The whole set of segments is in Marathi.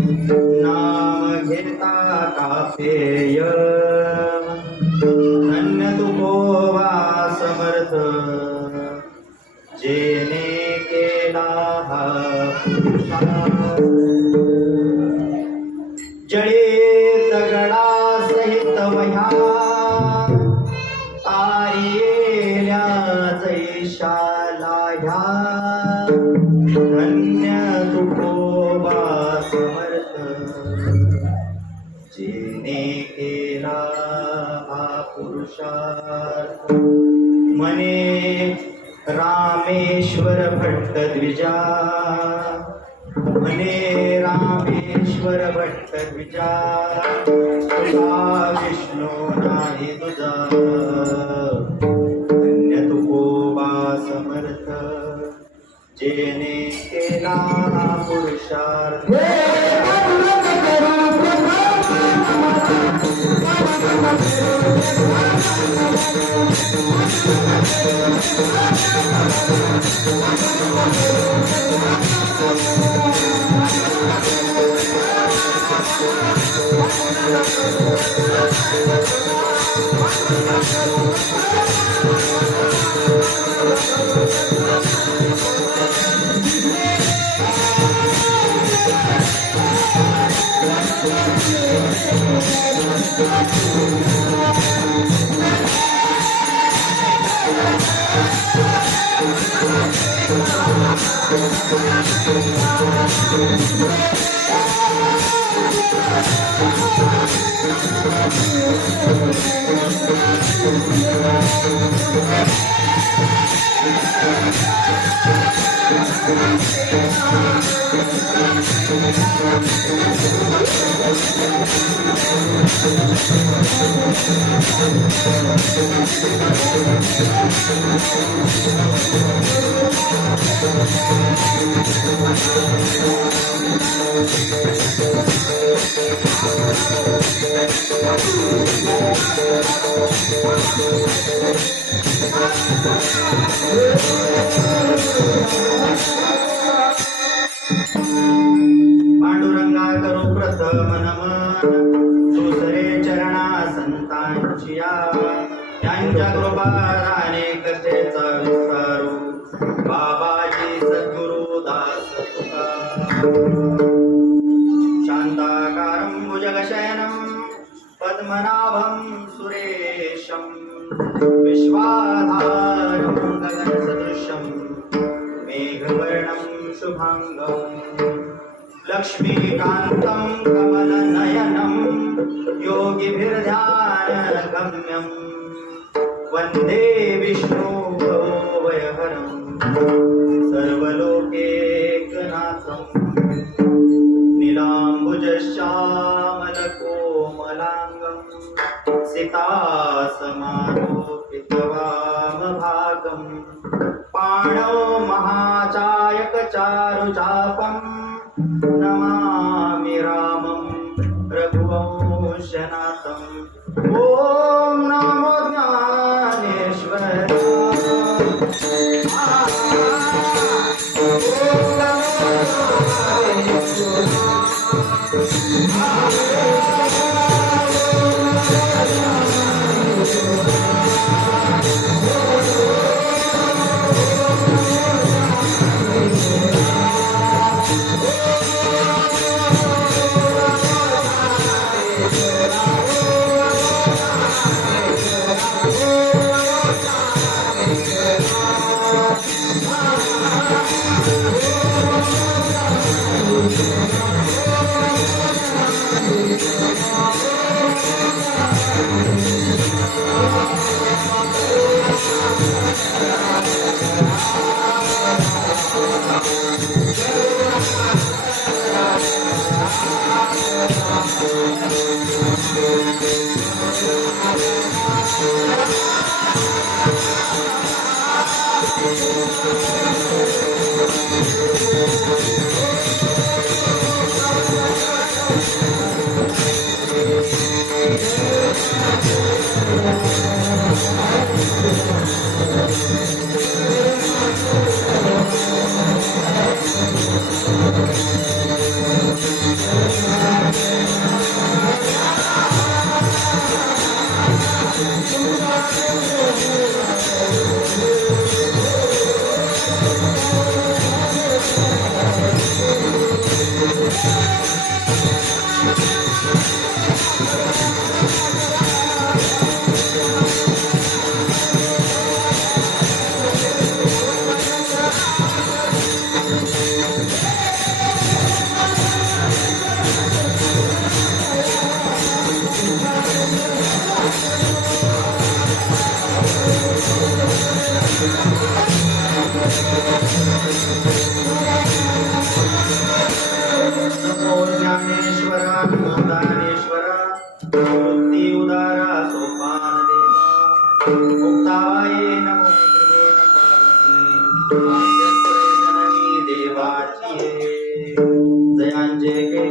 नाम घेता कापेय धन्य तुकोबा समर्थ जेने केला हा पुरुषार्थ जळे दगडा सहित वह्या तारियेल्या जैशाला ह्या धन्य तुकोबा समर्थ जेने केला हा पुरुषार्थ मने रामेश्वर भट्ट द्विजा मने रामेश्वर भट्ट द्विजा तुझा विष्णू नाही तुझा धन्य तुकोबा समर्थ जेने केला हा पुरुषार्थ पांडुरंगा करू प्रथम नमन दुसरे चरणा संतांची त्यांच्या कृपाराने कथेचा विस्तारू बाबाजी सद्गुरु दास तुका शांताकारं भुजगशयनं पद्मनाभं सुरेशं विश्वाधारं गगनसदृशं मेघवर्णं शुभांगं लक्ष्मीकान्तं कमलनयनं योगिभिर्ध्यानगम्यं वन्दे विष्णुभवभयहरं सर्वलोकैकनाथं नीलाम्बुजश्यामलकोमलाङ्गं सितासमारोपितवामभागं पाणौ महाचायकचारुचापं नमामि रामं रघुवंशनाथं ॐ नमो ज्ञानेश्वराय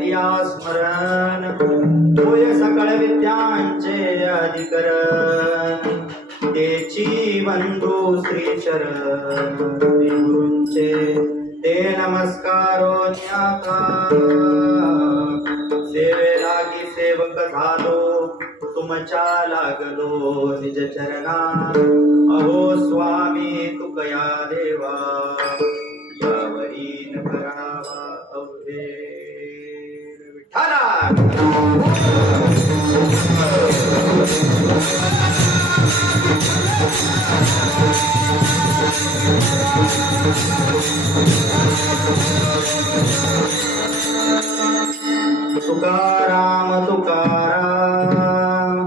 क्रिया स्मरण होय सकळ विद्यांचे अधिकरण तेची बंधू श्री चरण श्री गुरूंचे ते नमस्कारो न्याता सेवे लागी सेवक झालो तुमच्या लागलो निज चरणा अहो स्वामी तुकया देवा यावरी न करावा अवधेर विठ्ठला तुकाराम तुकाराम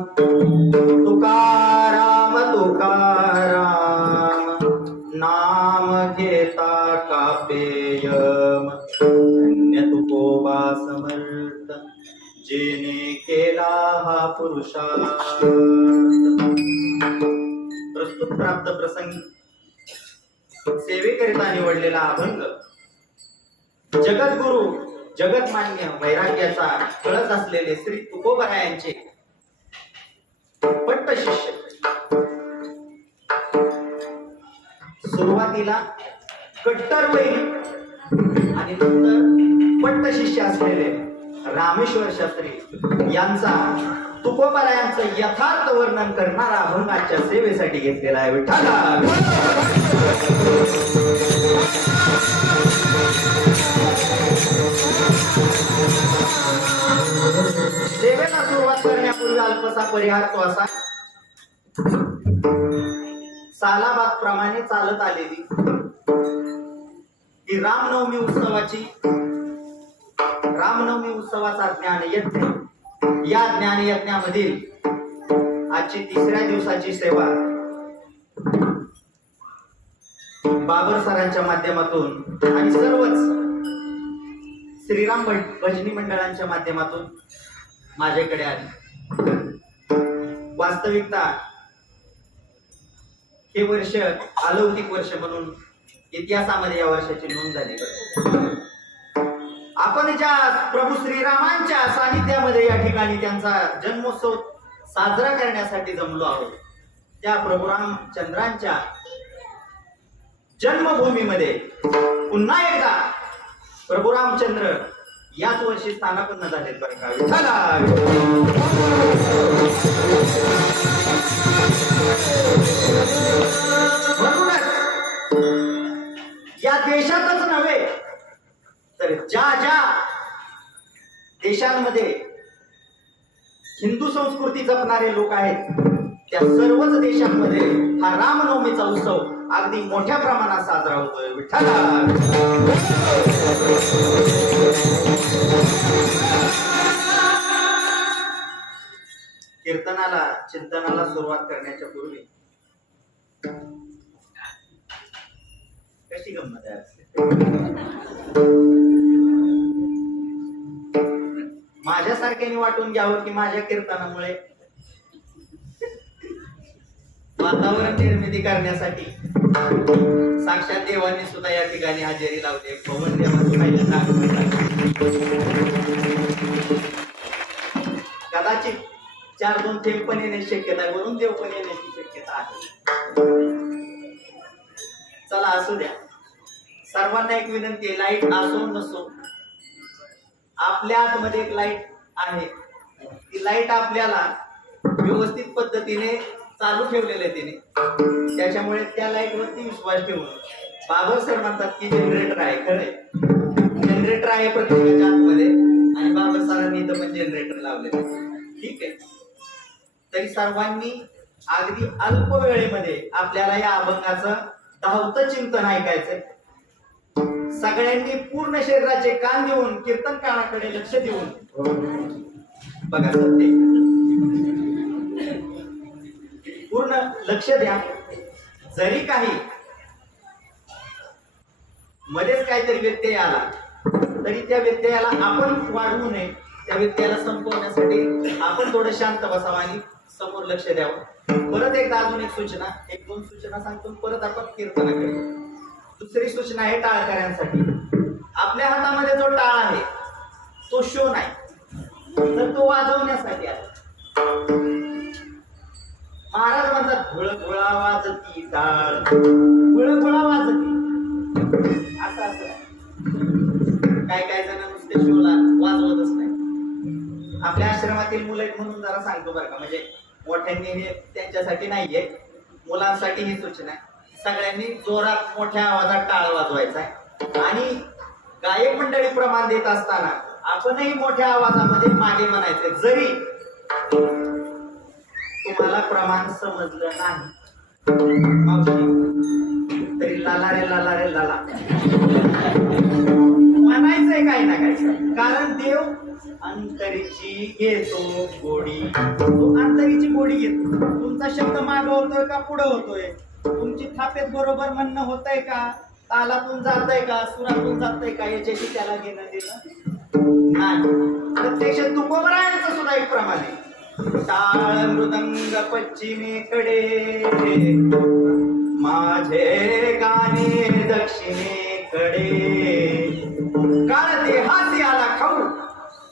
तुकाराम तुकाराम नाम घेता कापेयम धन्य तुकोबा समर्थ जेने केला हा पुरुषार्थ. प्रस्तुत प्राप्त प्रसंगी सेवेकरिता निवडलेला अभंग जगद्गुरु जगतमान्य वैराग्याचा कळस असलेले श्री तुकोबरायांचे पट्ट शिष्य. सुरुवातीला कट्टर वैरी आणि नंतर पट्ट शिष्य असलेले रामेश्वर शास्त्री यांचा तुकोबरायांचं यथार्थ वर्णन करणारा अभंगाच्या सेवेसाठी घेतलेला आहे. विठ्ठला सेवेला सुरुवात करण्यापूर्वी अल्पसा परिहार तो असा. सालाबाद प्रमाणे चालत आलेली ही रामनवमी उत्सवाचा ज्ञान यज्ञ. या ज्ञान यज्ञामधील आजची तिसऱ्या दिवसाची सेवा बाबर सरांच्या माध्यमातून आणि सर्वच श्रीराम भजनी मंडळांच्या माध्यमातून माझ्याकडे आली. वास्तविकता हे वर्ष अलौकिक वर्ष म्हणून इतिहासामध्ये या वर्षाची नोंद झाली. आपण ज्या प्रभू श्रीरामांच्या सानिध्यामध्ये या ठिकाणी त्यांचा जन्मोत्सव साजरा करण्यासाठी जमलो आहोत, त्या प्रभू रामचंद्रांच्या जन्मभूमीमध्ये पुन्हा एकदा प्रभू रामचंद्र याच वर्षी स्थानापन्न झालेत बरं का. विठ्ठला म्हणूनच या देशातच नव्हे तर ज्या ज्या देशांमध्ये हिंदू संस्कृती जपणारे लोक आहेत त्या सर्वच देशांमध्ये हा रामनवमीचा उत्सव अगदी मोठ्या प्रमाणात साजरा होतोय. विठ्ठला कीर्तनाला चिंतनाला सुरुवात करण्याच्या पूर्वी कशी गंमत आहे. माझ्यासारख्याने वाटून घ्यावं की माझ्या कीर्तनामुळे वातावरण निर्मिती करण्यासाठी साक्षात देवाने सुद्धा या ठिकाणी हजेरी लावली. पवन देवाचं कदाचित 4-2 थेंब पण येण्याची शक्यता आहे, वरून देव पण येण्याची शक्यता आहे. चला असू द्या. सर्वांना एक विनंती आहे, लाईट असो नसो आपल्या आतमध्ये एक लाईट आहे. ती लाईट आपल्याला व्यवस्थित पद्धतीने चालू ठेवलेलं आहे तिने. त्याच्यामुळे त्या लाईट वरती विश्वास ठेवून बाबर सर म्हणतात की जनरेटर आहे. खरंय, जनरेटर आहे प्रत्येकाच्या आतमध्ये आणि बाबर सरांनी इथं पण जनरेटर लावलेलं. ठीक आहे. तरी सर्वांनी अगदी अल्प वेळेमध्ये आपल्याला या अभंगाचं धावतं चिंतन ऐकायचंय. सगळ्यांनी पूर्ण शरीराचे कान देऊन कीर्तन कानाकडे लक्ष देऊन बघा. सत्य पूर्ण लक्ष द्या. जरी काही मध्येच काहीतरी व्यत्यय आला तरी त्या व्यत्ययाला आपण वाढवू नये. त्या व्यत्ययाला संपवण्यासाठी आपण थोडं शांत बसावं आणि समोर लक्ष द्यावं. परत एकदा अजून एक सूचना, 1-2 सूचना सांगतो, परत आपण कीर्तनाकडे. दुसरी सूचना आहे टाळकऱ्यांसाठी. आपल्या हातामध्ये जो टाळ आहे तो शो नाही, तर तो वाजवण्यासाठी आहे. महाराज म्हणतात घुळघुळा वाजती टाळ, घुळघुळा वाजती. असं असं काय काय जण नुसते शोला वाजवतच नाही. आपल्या आश्रमातील मुलं आहेत म्हणून जरा सांगतो बरं का, म्हणजे मोठ्यांनी हे त्यांच्यासाठी नाहीये, मुलांसाठी ही सूचना आहे. सगळ्यांनी जोरात मोठ्या आवाजात टाळ वाजवायचा आहे आणि गायक मंडळी प्रमाण देत असताना आपणही मोठ्या आवाजामध्ये मागे म्हणायचे. जरी तुम्हाला प्रमाण समजलं नाही मावशी तरी लाला रे लाला रे लाला म्हणायचंय काय ना काय, कारण देव अंतरीची घेतो गोडी, तो अंतरीची गोडी घेतो. तुमचा शब्द मागं होतोय का पुढे होतोय, तुमची थापेत बरोबर म्हणणं होतंय का, तालातून जातंय का, सुरातून जातंय का, याच्याशी त्याला घेणं देणं नाही. प्रत्यक्ष तुकोबरायांचं सुद्धा एक प्रमाण आहे. टाळ मृदंग पश्चिमेकडे, माझे गाणे दक्षिणेकडे, काळ देहासी आला खाऊ.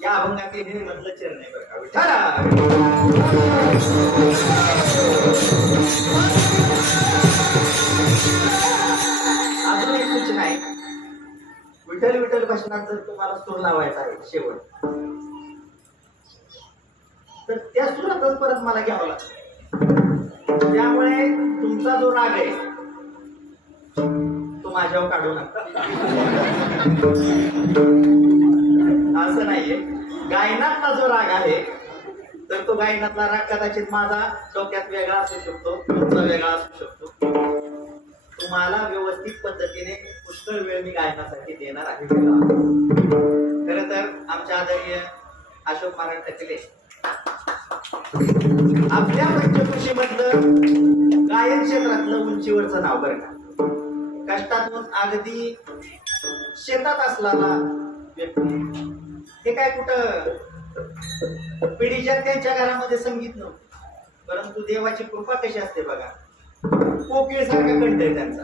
या अभंगातील हे मधलं चरण आहे बरं का. विठ्ठला अजून एक सूचना आहे. विठ्ठल विठ्ठल भाषणात जर तुम्हाला सूर लावायचा आहे शेवट, तर त्या सुरातच परत मला घ्यावं लागतं. त्यामुळे तुमचा जो राग आहे तो माझ्यावर काढू नका. असं नाहीये. गायनातला जो राग आहे तर तो गायनातला राग कदाचित माझा डोक्यात वेगळा असू शकतो, तुमचा वेगळा असू शकतो. तुम्हाला व्यवस्थित पद्धतीने पुष्कळ वेळ मी गायनासाठी देणार आहे. खरं तर आमच्या आदरणीय अशोक महाराज टकले आपल्या पंचकृषी मधलं गायन क्षेत्रातलं उंचीवरचं नाव बरं का. कष्टातून अगदी शेतात असलेला व्यक्ती, हे काय कुठं पिढीच्या त्यांच्या घरामध्ये संगीत नव्हतं, परंतु देवाची कृपा कशी असते बघा. कोकिळ सारखा कंठ आहे त्यांचा,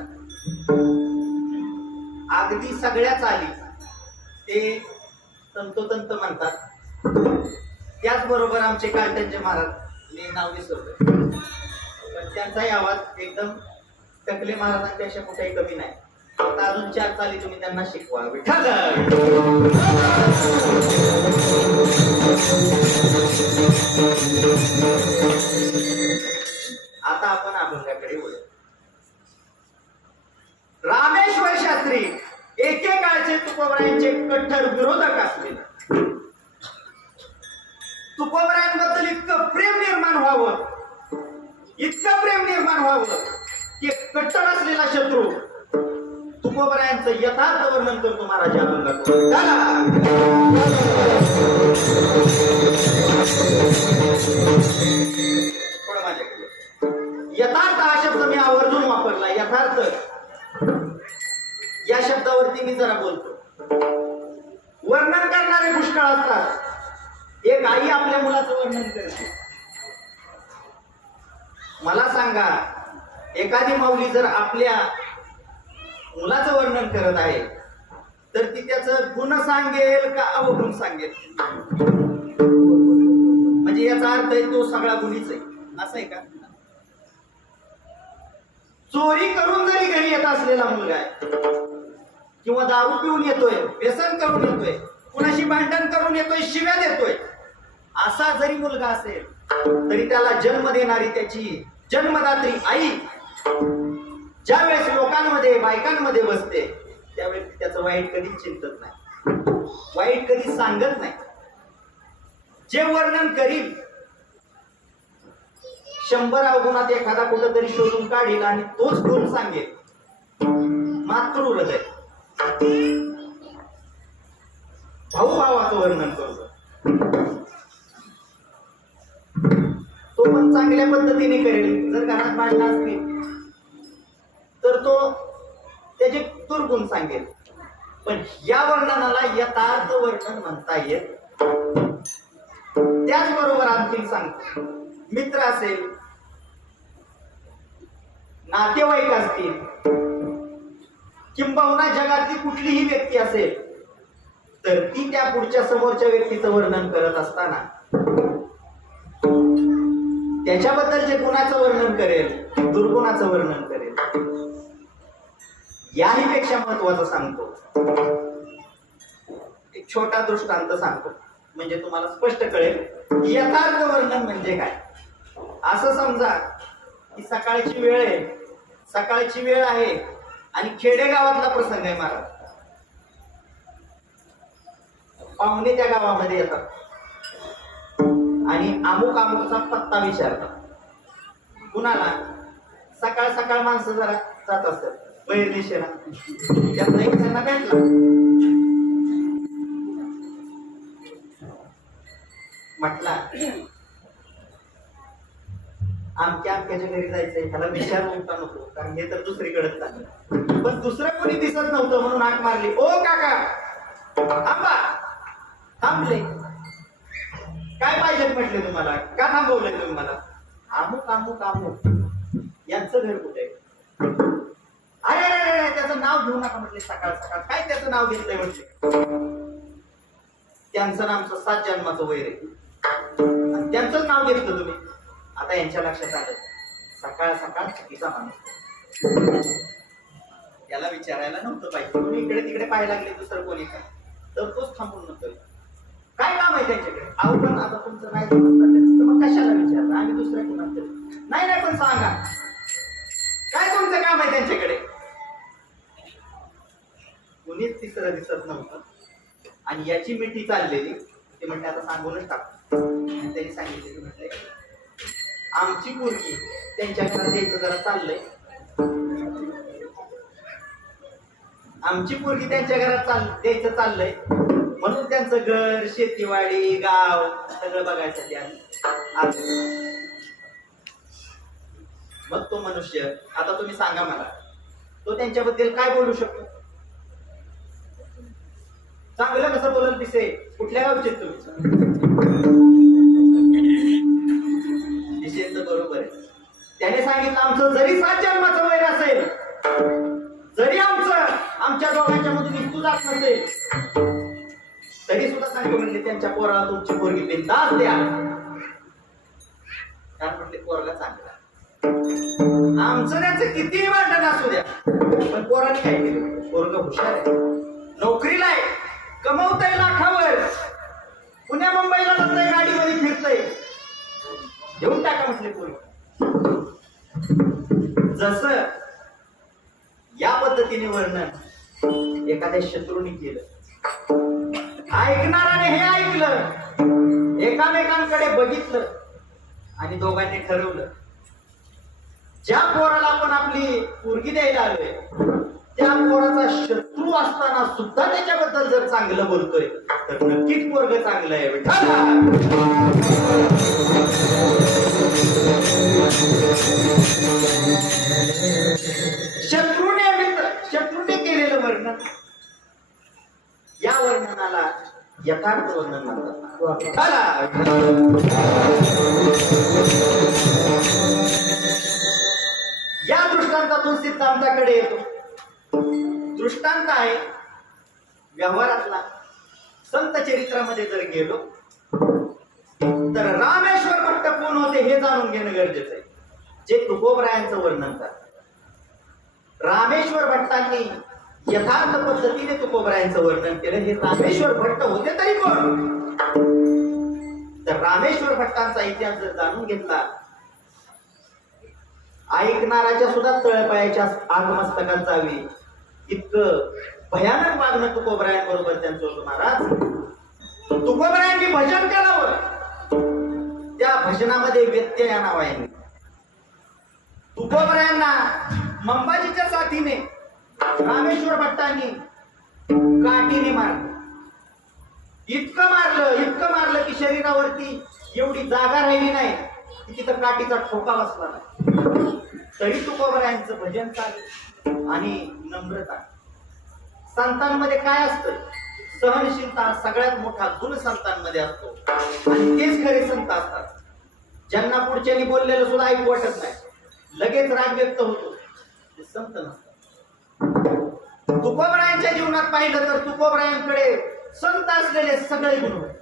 अगदी सगळ्या चाली ते तंतोतंत म्हणतात. त्याचबरोबर आमचे काळटंजे महाराज, मी नाव विसरतोय, पण त्यांचाही आवाज एकदम टकले महाराजांपेक्षा कुठेही कमी नाही. फक्त अजून 4 चाली तुम्ही त्यांना शिकवा. विठ्ठल आता आपण अभंगाकडे वळू. रामेश्वर शास्त्री एकेकाळचे तुकोबरायांचे कट्टर विरोधक असले. तुकोबरायांबद्दल इतकं प्रेम निर्माण व्हावं, इतकं प्रेम निर्माण व्हावं की कट्टर असलेला शत्रू तुकोबरायांचं यथार्थ वर्णन करतो महाराज अभंगात. यथार्थ हा शब्द मी आवर्जून वापरला. यथार्थ या शब्दावरती मी जरा बोलतो. वर्णन करणारे पुष्कळ असतात. एक आई आपल्या मुलाचं वर्णन करते. मला सांगा, एखादी माऊली जर आपल्या मुलाचं वर्णन करत आहे तर ती त्याचं गुण सांगेल का अवगुण सांगेल? म्हणजे याचा अर्थ आहे तो सगळा गुणीच आहे, असं आहे का? चोरी करून जरी घरी येत असलेला मुलगा आहे किंवा दारू पिऊन येतोय, व्यसन करून येतोय, कुणाशी भांडण करून येतोय, शिव्या देतोय, असा जरी मुलगा असेल तरी त्याला जन्म देणारी त्याची जन्मदात्री आई ज्या वेळेस लोकांमध्ये बायकांमध्ये बसते त्यावेळेस त्याचं वाईट कधीच चिंतत नाही, वाईट कधी सांगत नाही. जे वर्णन करील 100 अवगुणात एखादा कुठंतरी शोधून काढील आणि तोच गुण सांगेल. मातृ हृदय, भाऊ भावाचं वर्णन करतो. तो पण चांगल्या पद्धतीने करेल. जर घरात भांडणं असतील तर तो त्याचे दुर्गुण सांगेल. पण या वर्णनाला यथार्थ वर्णन म्हणता येत. त्याचबरोबर आणखी सांगतो, मित्र असेल, नातेवाईक असतील, किंबहुना जगातली कुठलीही व्यक्ती असेल, तर ती त्या पुढच्या समोरच्या व्यक्तीचं वर्णन करत असताना त्याच्याबद्दल जे गुणाचं वर्णन करेल, दुर्गुणाचं वर्णन करेल, याही पेक्षा महत्वाचं सांगतो. एक छोटा दृष्टांत सांगतो म्हणजे तुम्हाला स्पष्ट कळेल यथार्थ वर्णन म्हणजे काय. असं समजा की सकाळची वेळ आहे, सकाळची वेळ आहे आणि खेडेगावातला प्रसंग आहे महाराज. पाहुणे त्या गावामध्ये येतात आणि अमुक अमुकचा पत्ता विचारतात. कुणाला? सकाळ सकाळ माणसं जरा जात असतात बैर दिशेला. त्यातला एक त्यांना भेटला. म्हटला आमच्या आमच्याच्या घरी जायचंय, त्याला विचार उठता नको कारण हे तर दुसरीकडे चाललं. पण दुसरं कोणी दिसत नव्हतं म्हणून हाक मारली. ओ काका थांबा. थांबले. काय पाहिजे म्हटले तुम्हाला? का थांबवलंय तुम्ही मला? अमुक अमुक अमुक यांचं घर कुठे? अरे अरे त्याचं नाव घेऊ नका म्हटले. सकाळ सकाळ काय त्याचं नाव घेतलंय म्हटले. त्यांचं नामचं 7 जन्माचं वैर आहे. त्यांचंच नाव घेतलं तुम्ही. आता यांच्या लक्षात आलं सकाळ सकाळ चुकीचा माणूस. त्याला विचारायला नव्हतं पाहिजे. तुम्ही इकडे तिकडे पाहायला लागले दुसरं कोणी काय तर तोच थांबून नव्हतं. काय काम आहे त्यांच्याकडे? अहो पण आता तुमचं नाही तर मग कशाला विचारलं? आम्ही दुसऱ्या कोणाला नाही नाही पण सांगा काय तुमचं काम आहे त्यांच्याकडे? कुणीच तिसरं दिसत नव्हतं आणि याची मिठी चाललेली. ते म्हटले आता सांगूनच टाकतो. त्यांनी सांगितले म्हटले आमची पोरगी त्यांच्या घरात द्यायचं जरा चाललंय. आमची पोरगी त्यांच्या घरात द्यायचं चाललंय म्हणून त्यांचं घर, शेतीवाडी, गाव सगळं बघायसाठी आम्ही. मग तो मनुष्य आता तुम्ही सांगा मला तो त्यांच्याबद्दल काय बोलू शकतो? चांगलं कसं बोलल दिसे? कुठल्या गावचे तुम्ही? दिशेचं बरोबर आहे. त्याने सांगितलं आमचं जरी 7 जन्माचं वैर असेल, जरी आमच्या दोघांच्या मधून इतकू जात नसेल तरी सुद्धा सांगतो म्हटले त्यांच्या पोराला तुमची पोरगी बिनधास्त द्या. काय म्हटले पोरगा चांगला. आमचं त्याचं कितीही भांडण असू द्या पण पोराने काय केलं? पोरगा हुशार आहे, नोकरीला आहे, कमवतय लाखावर, पुण्या मुंबईला जातंय, गाडीमध्ये फिरतय, घेऊन टाका म्हटले पोरगी. जसं या पद्धतीने वर्णन एखाद्या शत्रूने केलं, ऐकणाराने हे ऐकलं, एकामेकांकडे बघितलं आणि दोघांनी ठरवलं ज्या पोराला आपण आपली पोरगी द्यायला आलोय त्या पोराचा शत्रू असताना सुद्धा त्याच्याबद्दल जर चांगलं बोलतोय तर नक्कीच पोरग चांगलं आहे. शत्रूने केलेलं वर्णन या वर्णनाला यथार्थ वर्णन म्हणतात. या दृष्टांतातून सिद्धांताकडे येतो. दृष्टांत आहे व्यवहारातला. संत चरित्रामध्ये जर गेलो तर रामेश्वर भट्ट कोण होते हे जाणून घेणं गरजेचं आहे, जे तुकोबरायांचं वर्णन करतात. रामेश्वर भट्टांनी यथार्थ पद्धतीने तुकोबरायांचं वर्णन केलं. हे रामेश्वर भट्ट होते तरी कोण? तर रामेश्वर भट्टांचा इतिहास जर जाणून घेतला ऐकणाराच्या सुद्धा तळपायाच्या आगमस्तकात जावी इतकं भयानक वागणं तुकोबरायांबरोबर त्यांचं होतं. महाराज तुकोबरायांनी भजन करावं, त्या भजनामध्ये व्यत्यय आणावा यांनी. तुकोबरायांना मंबाजीच्या साथीने रामेश्वर भट्टांनी काठीने मारलं. इतकं मारलं की शरीरावरती एवढी जागा राहिली नाही की तिथं काठीचा ठोका बसला नाही. तरी तुकोबरायांचं भजन चालू आणि नम्रता. संतांमध्ये काय असतं? सहनशीलता सगळ्यात मोठा गुण संतांमध्ये असतो आणि तेच खरे संत असतात. ज्यांना पुढच्यानी बोललेलं सुद्धा ऐकू वाटत नाही, लगेच राग व्यक्त होतो, ते संत नसतात. तुकोबरायांच्या जीवनात पाहिलं तर तुकोबरायांकडे संत असलेले सगळे गुण होते.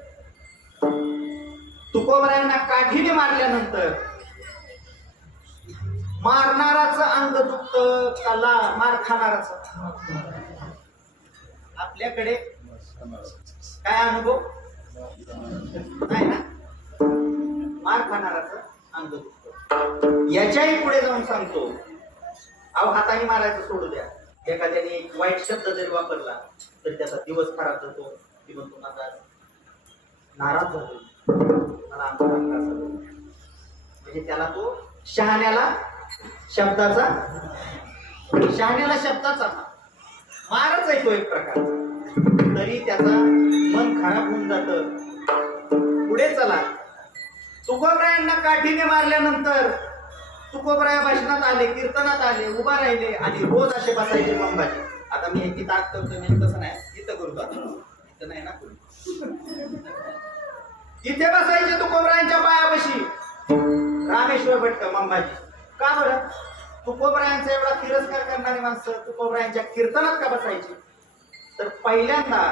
तुकोबरायांना काठीने मारल्यानंतर मारणाराचं अंग दुखत काला मार खाणाराचं. आपल्याकडे काय अनुभव नाही ना, मार खाणाराचं अंग दुखत. याच्याही पुढे जाऊन सांगतो, अहो हाताने मारायचं सोडू द्या, एखाद्याने वाईट शब्द जरी वापरला तर त्याचा दिवस खराब जातो. ती म्हणतो माझा नाराज झालो, मला आमचा म्हणजे त्याला तो शहाण्याला शब्दाचा मारच आहे तो एक प्रकार, तरी त्याचा मन खराब होऊन जात. पुढे चला, तुकोबरायांना काठीने मारल्यानंतर तुकोबराया भाषणात आले, कीर्तनात आले, उभा राहिले आणि रोज असे बसायचे मंबाजी. आता मी ह्याची ताक करतो, मी तसं नाही, इथं करू का, इथं नाही ना करू, इथे बसायचे तुकोबरायांच्या पायापाशी रामेश्वर भट्ट मंबाजी. का बरं? तुकोबरायांचा एवढा तिरस्कार करणारी माणसं तुकोबरायांच्या कीर्तनात का बसायची? तर पहिल्यांदा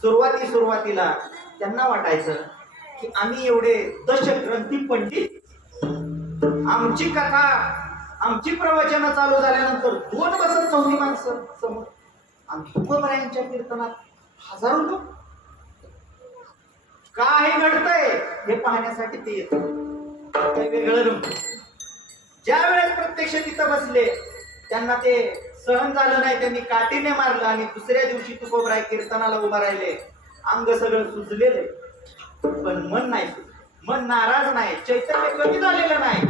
सुरुवातीला त्यांना वाटायचं की आम्ही एवढे दशग्रंथी पंडित, आमची कथा, आमची प्रवचन चालू झाल्यानंतर 2 बसत नव्हती माणसं समोर, आणि तुकोबरायांच्या कीर्तनात हजारो लोक. काय घडतंय हे पाहण्यासाठी ते येत, काही वेगळं नव्हतं. ज्या वेळेस प्रत्यक्ष तिथं बसले त्यांना ते सहन झालं नाही, त्यांनी काठीने मारलं आणि दुसऱ्या दिवशी तुकोबराय कीर्तनाला उभा राहिले. अंग सगळं सुजलेले, पण मन नाही, मन नाराज नाही, चैतन्य कमी झालेलं नाही.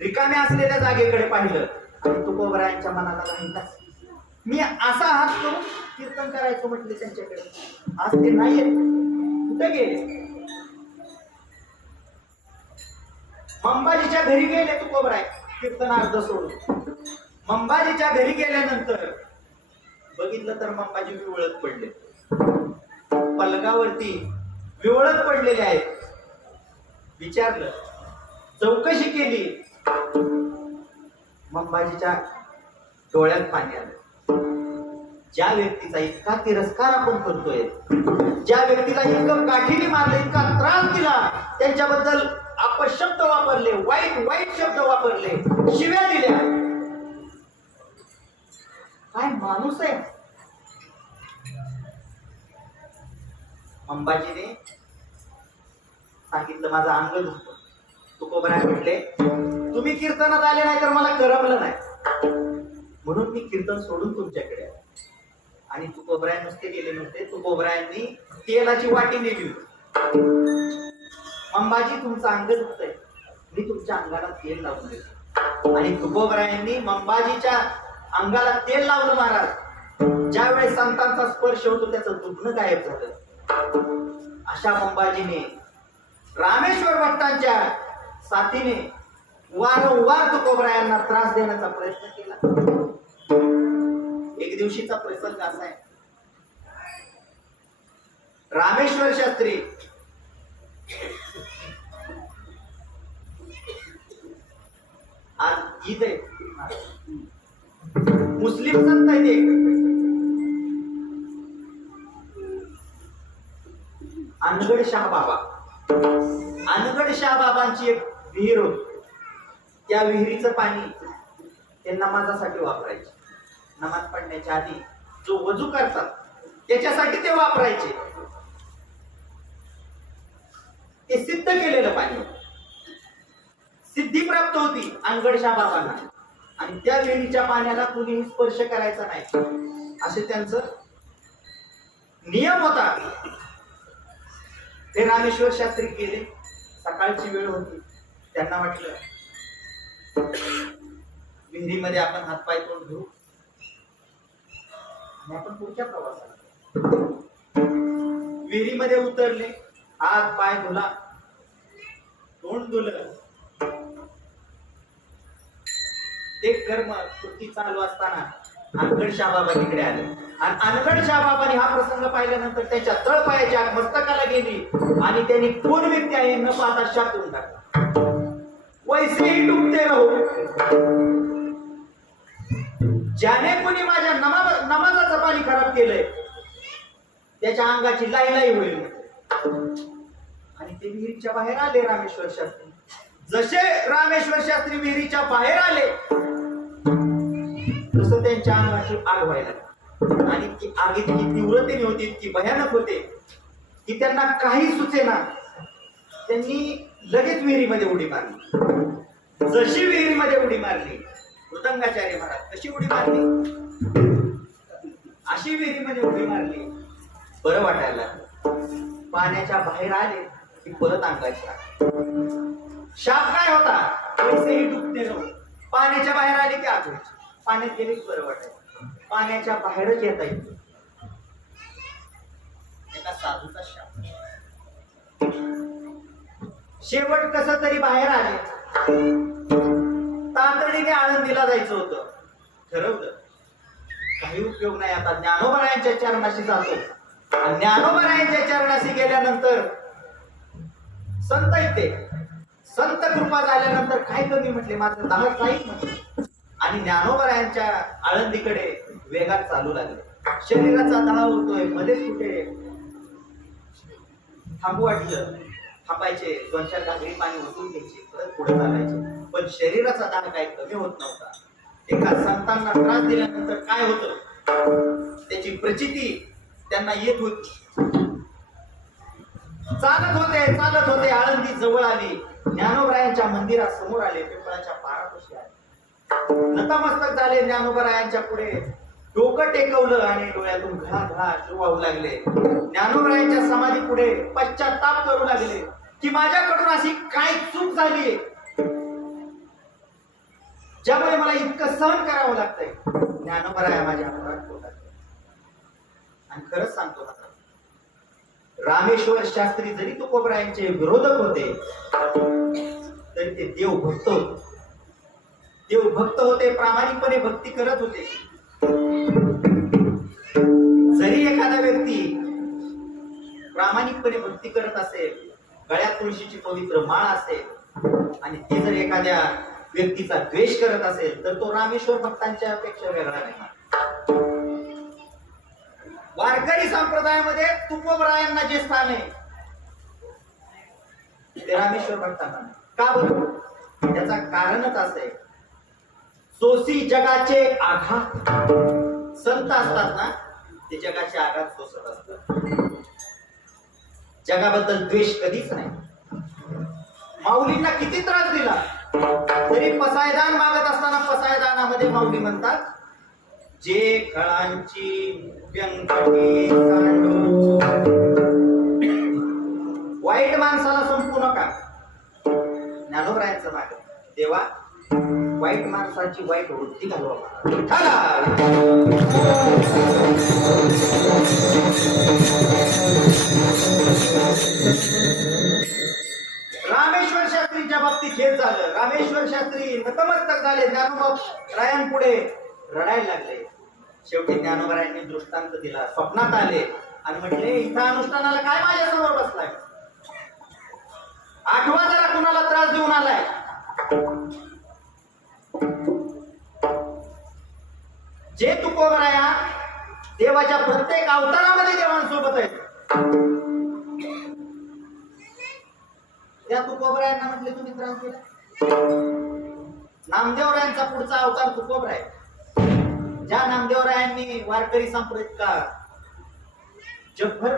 रिकाम्या असलेल्या जागेकडे पाहिलं आणि तुकोबरायांच्या मनाला सांगितलं, मी असा हात करून कीर्तन करायचं म्हटले त्यांच्याकडे, आज ते नाहीये, कुठे गेले? मंबाजीच्या घरी गेले तुकोबराय कीर्तनार्थ सोडून. मंबाजीच्या घरी गेल्यानंतर बघितलं तर मंबाजी विवळत पडले, पलंगावरती विवळत पडलेले आहेत. विचारलं, चौकशी केली, मंबाजीच्या डोळ्यात पाणी आलं. ज्या व्यक्तीचा इतका तिरस्कार आपण करतोय, ज्या व्यक्तीला इतकं काठीने मारलं, इतका त्रास दिला, त्यांच्याबद्दल अपशब्द वापरले, वाईट शब्द वापरले, शिव्या दिल्या, काय माणूस आहे? अंबाजीने सांगितलं माझं अंग दुखतं. तुकोबराय म्हटले, तुम्ही कीर्तनात आले नाही तर मला करमलं नाही, म्हणून मी कीर्तन सोडून तुमच्याकडे आले. आणि तुकोबराय नुसते गेले नव्हते, तुकोबरायांनी तेलाची वाटी नेली. अंबाजी तुमचं अंग दुखतंय, मी तुमच्या अंगाला तेल लावून देतो. आणि तुकोबरायांनी मंबाजीच्या अंगाला तेल लावलं. महाराज ज्यावेळेस संतांचा स्पर्श होतो त्याचं दुखणं गायब झालं. अशा मंबाजीने रामेश्वर भट्टांच्या साथीने वारंवार तुकोबरायांना त्रास देण्याचा प्रयत्न केला. एक दिवशीचा प्रसंग असा आहे, रामेश्वर शास्त्री आज ईद आहे, मुस्लिम संत आहे, अनगड शाह बाबा. अनगड शाह बाबांची एक विहीर होती. त्या विहिरीचं पाणी ते नमाजासाठी वापरायचे. नमाज पडण्याच्या आधी जो वजू करतात त्याच्यासाठी ते वापरायचे. ते सिद्ध केलेलं पाणी, सिद्धी प्राप्त होती अनगड शाह बाबांना. आणि त्या विहिरीच्या पाण्याला कुणीही स्पर्श करायचा नाही असे त्यांचं नियम होता. ते रामेश्वर शास्त्री गेले. सकाळची वेळ होती. त्यांना वाटलं विहिरीमध्ये आपण हातपाय तोंड घेऊ आणि आपण पुढच्या प्रवासाला. विहिरीमध्ये उतरले, हात पाय धुला, तोंड धुलं. ते कर्म कृती चालू असताना अनगड शाह बाबा तिकडे आले. आणि अनगड शाह बाबांनी हा प्रसंग पाहिल्यानंतर त्याच्या तळपायाच्या मस्तकाला गेली आणि त्यांनी कोण व्यक्ती आहे न पाहता शापून टाकला. वैसे ही डुबते राहू, ज्याने कोणी माझ्या नमाजाचा पाणी खराब केलंय, त्याच्या अंगाची लाई होईल. आणि ते विहिरीच्या बाहेर आले रामेश्वर शास्त्री. जसे रामेश्वर शास्त्री विहिरीच्या बाहेर आले तसं त्यांच्या अंगाची आग व्हायला लागली. आणि ती आग इतकी तीव्रतेने होती, इतकी भयानक होते की त्यांना काही सुचेना. त्यांनी लगेच विहिरीमध्ये उडी मारली. जशी विहिरीमध्ये उडी मारली, मृदंगाचार्य महाराज कशी उडी मारली, अशी विहिरीमध्ये उडी मारली, बरं वाटायला लागलं. पाण्याच्या बाहेर आले की परत अंगाची आग. शाप काय होता, पैसेही डुबते नव्हते. पाण्याच्या बाहेर आले की आग व्हायची, पाण्यात गेले की बरं वाटायचं, पाण्याच्या बाहेरच येता येत. एका साधूचा शाप. शेवट कस तरी बाहेर आले. तातडीने आळंदीला जायचं होतं. ठरवलं काही उपयोग नाही, आता ज्ञानोबरायांच्या चरणाशी जातो. आणि ज्ञानोबरायांच्या चरणाशी गेल्यानंतर संत येते. संत कृपा झाल्यानंतर काय कमी म्हटले, मात्र 10 जाईल म्हटले. आणि ज्ञानोबरायांच्या आळंदीकडे वेगात चालू लागले. शरीराचा तणाव होतोय, मध्येच कुठे थांबू वाटलं, थांबायचे, 2-4 घागरी पाणी ओतून घ्यायचे, परत पुढे चालायचे. पण शरीराचा दान काही कमी होत नव्हता. एका संतांना त्रास दिल्यानंतर काय होतं त्याची प्रचिती त्यांना येत होती. चालत होते आळंदी जवळ आली. ज्ञानोबरायांच्या मंदिरासमोर आले, पिंपळाच्या पारापाशी आले. नतमस्तक झाले ज्ञानोबरायांच्या पुढे, डोकं टेकवलं आणि डोळ्यातून घळा अश्रू वाहू लागले. ज्ञानोबरायांच्या समाधी पुढे पश्चाताप करू लागले की माझ्याकडून अशी काय चूक झाली ज्यामुळे मला इतकं सहन करावं लागतंय. ज्ञानोबराया माझ्या हातात पोटात. आणि खरंच सांगतो ना, रामेश्वर शास्त्री जरी तुकोबरायांचे विरोधक होते तरी ते देवभक्त होते, प्रामाणिकपणे भक्ती करत होते. जरी एखादा व्यक्ती प्रामाणिकपणे भक्ती करत असेल, गळ्यात तुळशीची पवित्र माळ असेल आणि ते जर एखाद्या व्यक्तीचा द्वेष करत असेल तर तो रामेश्वर भक्तांच्या पेक्षा वेगळा नाही. वारकरी संप्रदायामध्ये तुकोबरायांना जे स्थान आहे ते रामेश्वर भक्तांना नाही. का बरं? त्याचा कारणच असं आहे, सोसी जगाचे आघात. संत असतात ना, ते जगाचे आघात सोसत असतात. जगाबद्दल द्वेष कधीच नाही. माऊलींना किती त्रास दिला तरी पसायदान मागत असताना पसायदानामध्ये माऊली म्हणतात, जे खळांची व्यंकटी सांडू. वाईट माणसाला संपू नका. ज्ञानोबरायांचं माग, देवा वाईट माणसाची वाईट वृत्ती घालवा. रामेश्वर शास्त्रीच्या बाबतीत हेच झालं. रामेश्वर शास्त्री नतमस्तक झाले, ज्ञानोबरायांपुढे रडायला लागले. शेवटी ज्ञानोबरायांनी दृष्टांत दिला. स्वप्नात आले आणि म्हटले, इथं अनुष्ठानाला काय माझ्या समोर बसलाय? आठवा जरा कुणाला त्रास देऊन आलाय. जे तुकोबराया देवाच्या प्रत्येक अवतारामध्ये देवांसोबत आहेत, त्या तुकोबरायांना म्हटले तुम्ही त्रास दिला. नामदेवरायांचा पुढचा अवतार तुकोबराय. ज्या नामदेवरायांनी वारकरी संप्रदाय का जगभर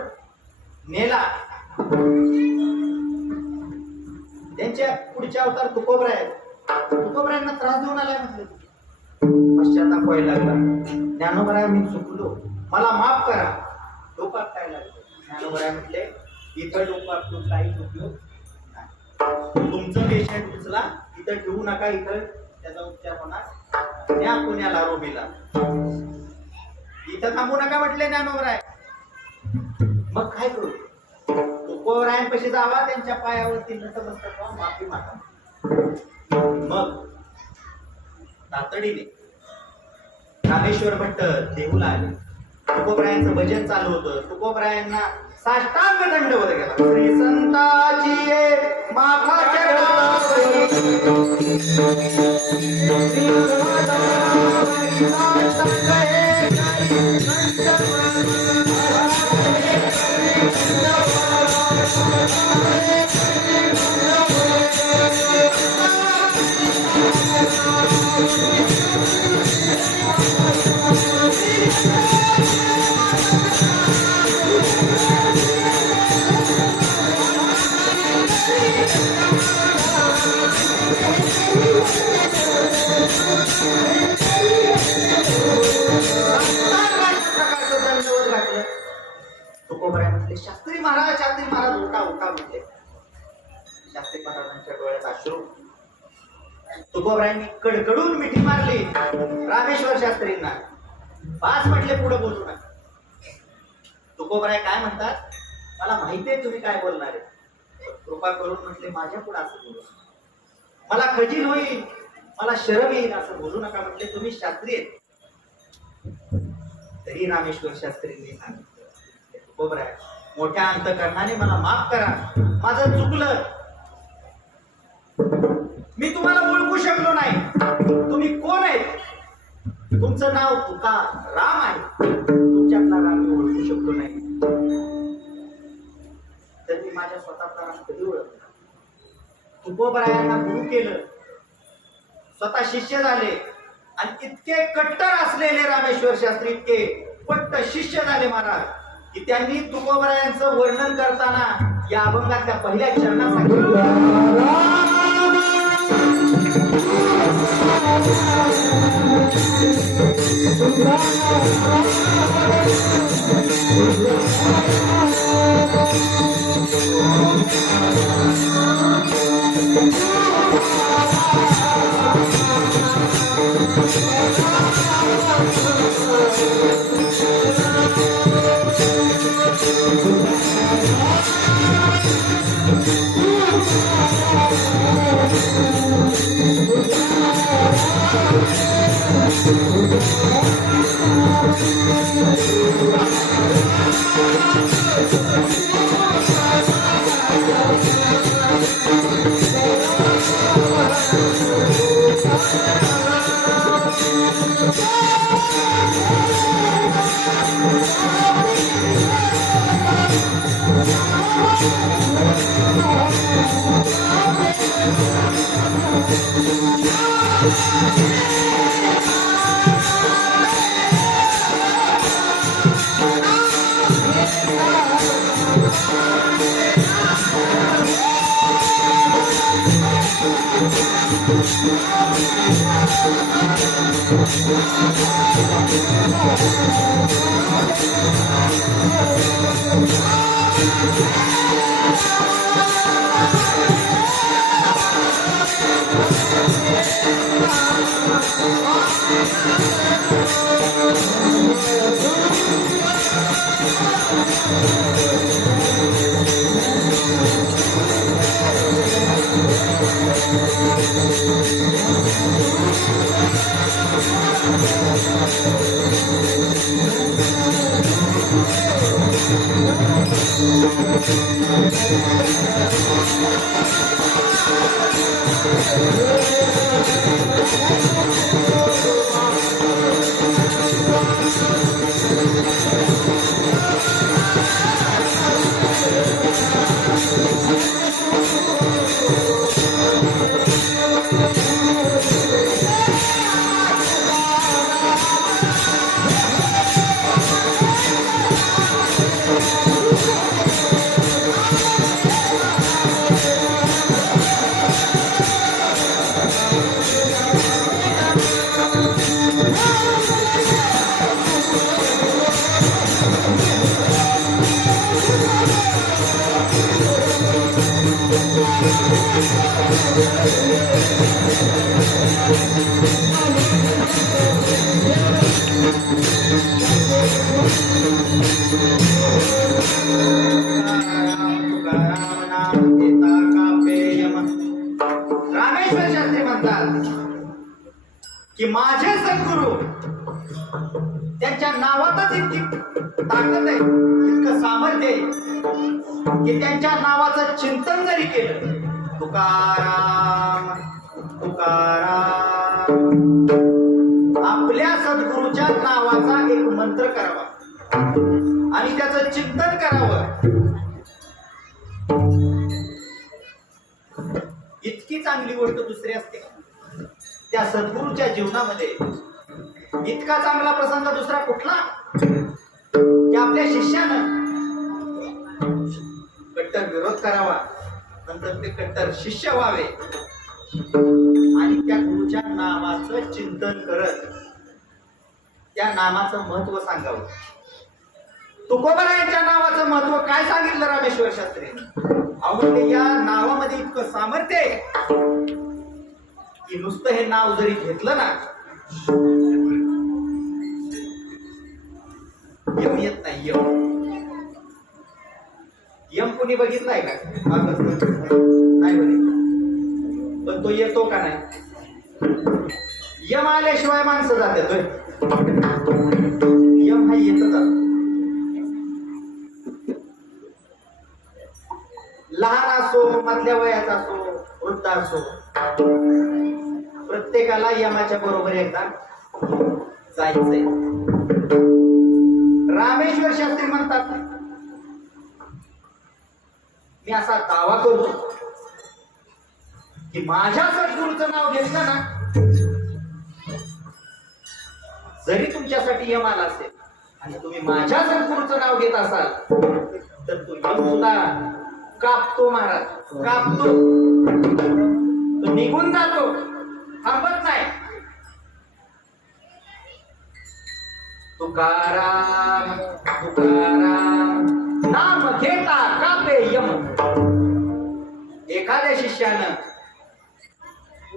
नेला, त्यांच्या पुढचे अवतार तुकोबराय. तुकोबरायांना त्रास देऊन आलाय म्हटले. पश्चाताप व्हायला लागला. ज्ञानोबराय मी चुकलो, मला माफ करा. डोकात काय लागलं. ज्ञानोबराय म्हटले, इथं डोकात तू काही चुकलो नाही. तुमचं पेशंट उचला, इथं ठेवू नका, इथं त्याचा उपचार होणार. या पुण्याला रोबीला, इथं थांबू नका म्हटले ज्ञानोबराय. मग काय करू? तुकोबरायांपाशी जावा, त्यांच्या पायावरती नतमस्तक व्हा, माफी मागा. मग तातडीने रामेश्वर भट्ट देहूला आले. तुकोबरायांचं भजन चालू होतं. तुकोबरायांना साष्टांग दंडवत गेला. श्री संताची माफाच्या तुकोबराय म्हटले, शास्त्री महाराज उठा उठा म्हटले. शास्त्री महाराजांच्या डोळ्यात अश्रू. तुकोबरायांनी कडकडून मिठी मारली रामेश्वर शास्त्रींना. पाच म्हटले पुढे बोलू नका. तुकोबराय काय म्हणतात, मला माहिती आहे तुम्ही काय बोलणार आहे, कृपा करून म्हटले माझ्या पुढे असं बोलू, मला खजील होईल, मला शरम येईल असं बोलू नका म्हटले, तुम्ही शास्त्री आहेत. तरी रामेश्वर शास्त्रींनी सांगितलं, तुकोबराय मोठ्या अंतकरणाने मला माफ करा, माझं चुकलं, मी तुम्हाला ओळखू शकलो नाही, तुम्ही कोण आहेत, तुमचं नाव तुकाराम आहे, तुमच्यातला राम मी ओळखू शकलो नाही, तर मी माझ्या स्वतःचा राम कधी ओळखला. तुकोबरायांना गुरु केलं, स्वतः शिष्य झाले आणि इतके कट्टर असलेले रामेश्वर शास्त्री इतके पट्ट शिष्य झाले महाराज की त्यांनी तुकोबरायांचं वर्णन करताना या अभंगातल्या पहिल्या चरणासाठी रामेश्वर शास्त्री म्हणतात की माझे सद्गुरु त्यांच्या नावातच इतकी ताकद आहे, इतकं सामर्थ्य आहे की त्यांच्या नावाचं चिंतन जरी केलं, तुकाराम तुकाराम, आपल्या सद्गुरूच्या नावाचा एक मंत्र करावा आणि त्याचं चिंतन करावं, इतकी चांगली गोष्ट दुसरी असते का? त्या सद्गुरूच्या जीवनामध्ये इतका चांगला प्रसंग दुसरा कुठला की आपल्या शिष्यानं कट्टर विरोध करावा, नंतर ते कट्टर शिष्य व्हावे आणि त्या गुरुच्या नामाचं चिंतन करत त्या नामाचं महत्व सांगावं. तुकोबरायांच्या नावाचं महत्व काय सांगितलं रामेश्वर शास्त्री? अहो म्हणजे या नावामध्ये इतकं सामर्थ्य आहे की नुसतं हे नाव जरी घेतलं ना यम येत नाही. यम कोणी बघितलाय का? नाही बघितलं, पण तो येतो का नाही? यम आल्याशिवाय माणसं जातात. यम हा येतच असतो. लहान असो, मधल्या वयाचा असो, वृद्ध असो, प्रत्येकाला यमाच्या बरोबर एकदा जायचंय. रामेश्वर शास्त्री म्हणतात, मी असा दावा करतो की माझ्या सद्गुरूचं नाव घेतलं ना, जरी तुमच्यासाठी यम आला असेल आणि तुम्ही माझ्या सद्गुरूचं नाव घेत असाल तर तो यम सुद्धा कापतो महाराज, कापतो. तो निघून जातो, थांबत नाही. तुकाराम तुकाराम नाम घेता कापे यम. एखाद्या शिष्यानं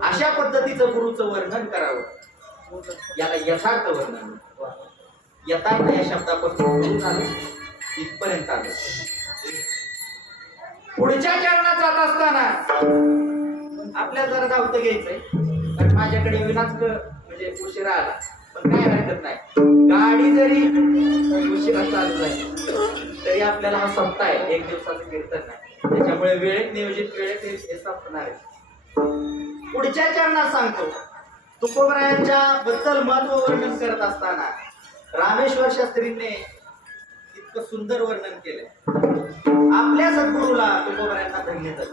अशा पद्धतीचं गुरुचं वर्णन करावं, याला यथार्थ वर्णन. यथार्थ या शब्दापासून झालं इथपर्यंत आलं. पुढच्या चरणात जात असताना आपल्याला जरा धावतं घ्यायचंय, कारण माझ्याकडे विनाच म्हणजे उशिरा आला, पण काय हरकत नाही. गाडी जरी उशिरा चालू झाली तरी आपल्याला हा सप्ताह आहे, एक दिवसाचं कीर्तन नाही, त्याच्यामुळे वेळेत नियोजित वेळेत हे संपणार आहे. पुढच्या चरणात सांगतो, तुकोबरायांच्या बद्दल महत्व वर्णन करत असताना रामेश्वर शास्त्रींनी इतकं सुंदर वर्णन केलंय. आपल्या सद्गुरूला तुकोबरायांना धन्यवाद.